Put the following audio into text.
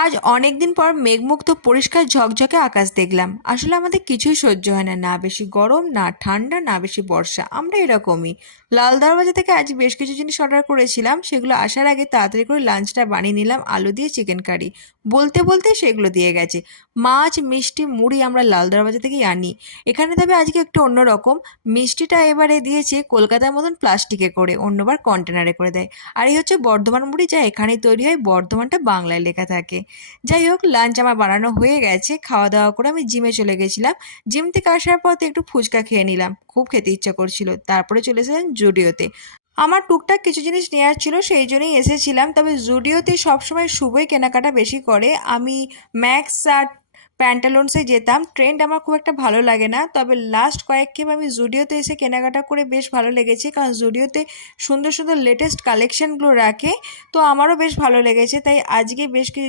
আজ অনেক দিন পর মেঘমুক্ত পরিষ্কার ঝকঝকে আকাশ দেখলাম। আসলে আমাদের কিছুই সহ্য হয় না, না বেশি গরম না ঠান্ডা না বেশি বর্ষা, আমরা এরকমই। লাল দরওয়াজা থেকে আজ বেশ কিছু জিনিস অর্ডার করেছিলাম, সেগুলো আসার আগে তাড়াতাড়ি করে লাঞ্চটা বানিয়ে নিলাম আলু দিয়ে চিকেন কারি। বলতে বলতে সেগুলো দিয়ে গেছে। মাছ মিষ্টি মুড়ি আমরা লাল দরওয়াজা থেকেই আনি। এখানে তবে আজকে একটু অন্যরকম, মিষ্টিটা এবারে দিয়েছে কলকাতার মতন প্লাস্টিকে করে, অন্যবার কন্টেনারে করে দেয়। আর এই হচ্ছে বর্ধমান মুড়ি, যা এখানেই তৈরি হয়, বর্ধমানটা বাংলায় লেখা থাকে। যাই হোক, লাঞ্চ আমার বানানো হয়ে গেছে, খাওয়া দাওয়া করে আমি জিমে চলে গেছিলাম। জিম থেকে আসার পথে একটু ফুচকা খেয়ে নিলাম, খুব খেতে ইচ্ছা করছিল। তারপরে চলে এসেছিলাম জুডিওতে। আমার টুকটাক কিছু জিনিস নেওয়ার ছিল, সেই জন্যই এসেছিলাম। তবে জুডিওতে সবসময় শুভই কেনাকাটা বেশি করে। আমি ম্যাক্স আর প্যান্টালুন্সে যেতাম, ট্রেন্ড আমার খুব একটা ভালো লাগে না। তবে লাস্ট কয়েকবার আমি জুডিওতে এসে কেনাকাটা করে বেশ ভালো লেগেছে, কারণ জুডিওতে সুন্দর সুন্দর লেটেস্ট কালেকশনগুলো রাখে। তো আমারও বেশ ভালো লেগেছে, তাই আজকে বেশ কিছু